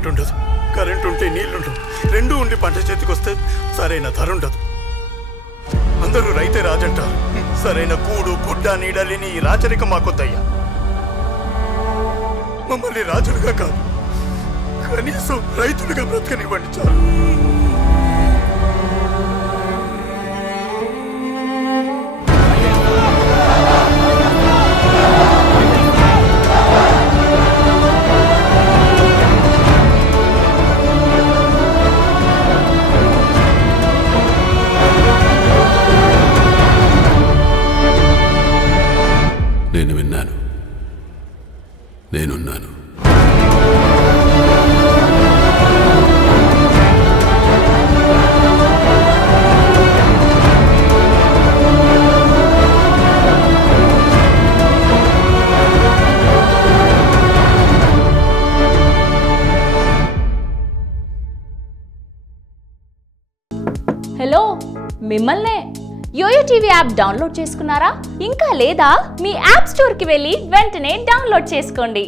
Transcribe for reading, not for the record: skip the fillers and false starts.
Current ఉండదు, current ఉంటే నీళ్లుండవు, రెండు ఉండి పంట చేతికి వస్తే సరైన ధర ఉండదు. అందరూ రైతే రాజంటారు. సరైన కూడు గుడ్డ నీడలేని ఈ రాచరికం మాకొద్దయ్యా. మమ్మల్ని రాజులుగా కాదు, కనీసం రైతులుగా బ్రతకనివ్వండి చాలు. నేను విన్నాను, నేనున్నాను. హలో, మిమ్మల్నే. యోయో టీవీ యాప్ డౌన్లోడ్ చేసుకున్నారా? ఇంకా లేదా? మీ యాప్ స్టోర్కి వెళ్ళి వెంటనే డౌన్లోడ్ చేసుకోండి.